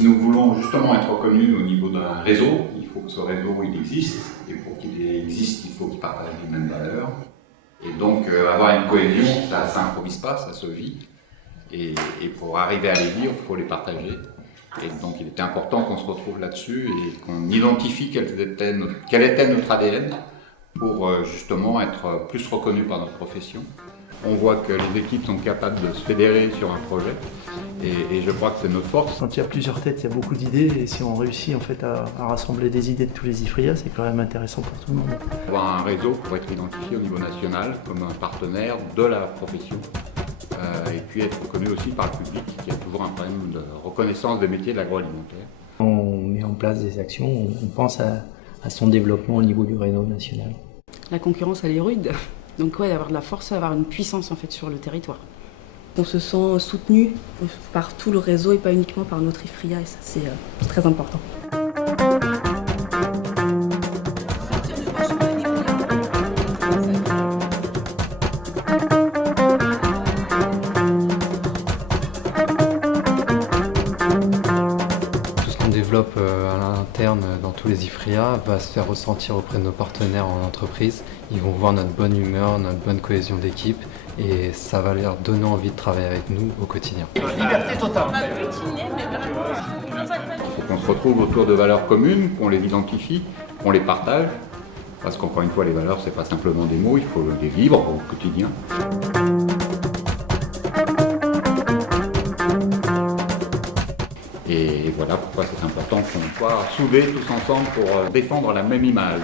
Nous voulons justement être reconnus au niveau d'un réseau. Il faut que ce réseau il existe, et pour qu'il existe, il faut qu'il partage les mêmes valeurs. Et donc avoir une cohésion, ça ne s'improvise pas, ça se vit. Et pour arriver à les vivre, il faut les partager. Et donc il était important qu'on se retrouve là-dessus et qu'on identifie quel était notre ADN pour justement être plus reconnus par notre profession. On voit que les équipes sont capables de se fédérer sur un projet et je crois que c'est notre force. Quand il y a plusieurs têtes, il y a beaucoup d'idées et si on réussit en fait à rassembler des idées de tous les IFRIA, c'est quand même intéressant pour tout le monde. Avoir un réseau pour être identifié au niveau national comme un partenaire de la profession et puis être reconnu aussi par le public qui a toujours un problème de reconnaissance des métiers de l'agroalimentaire. On met en place des actions, on pense à son développement au niveau du réseau national. La concurrence elle est rude, donc ouais, avoir de la force, avoir une puissance en fait sur le territoire. On se sent soutenu par tout le réseau et pas uniquement par notre IFRIA et ça c'est très important. Tout ce qu'on développe à l'interne dans tous les IFRIA va se faire ressentir auprès de nos partenaires en entreprise. Ils vont voir notre bonne humeur, notre bonne cohésion d'équipe et ça va leur donner envie de travailler avec nous au quotidien. Liberté totale. Il faut qu'on se retrouve autour de valeurs communes, qu'on les identifie, qu'on les partage. Parce qu'encore une fois, les valeurs, c'est pas simplement des mots, il faut les vivre au quotidien. Et voilà pourquoi c'est important qu'on soit soudés tous ensemble pour défendre la même image.